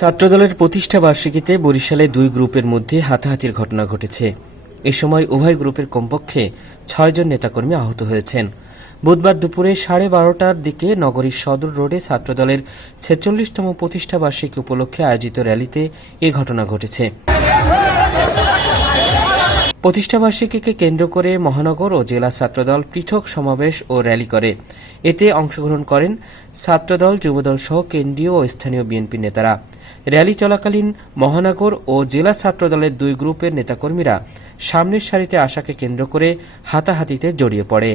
ছাত্রদলের প্রতিষ্ঠা বার্ষিকীতে বরিশালে দুই গ্রুপের মধ্যে হাতাহাতির ঘটনা ঘটেছে। এ সময় উভয় গ্রুপের কমপক্ষে ৬ জন নেতাকর্মী আহত হয়েছেন। বুধবার দুপুরে 12:30টার দিকে নগরীর সদর রোডে ছাত্রদলের ৪৬তম প্রতিষ্ঠা বার্ষিকী উপলক্ষে আয়োজিত র্যালিতে এ ঘটনা ঘটেছে। প্রতিষ্ঠাবার্ষিকীকে কেন্দ্র করে মহানগর ও জেলা ছাত্রদল পৃথক সমাবেশ ও র্যালি করে। এতে অংশগ্রহণ করেন ছাত্রদল, যুবদল সহ কেন্দ্রীয় ও স্থানীয় বিএনপি নেতারা। র্যালি চলাকালীন মহানগর ও জেলা ছাত্রদলের দুই গ্রুপের নেতাকর্মীরা সামনের সারিতে আসাকে কেন্দ্র করে হাতাহাতিতে জড়িয়ে পড়ে।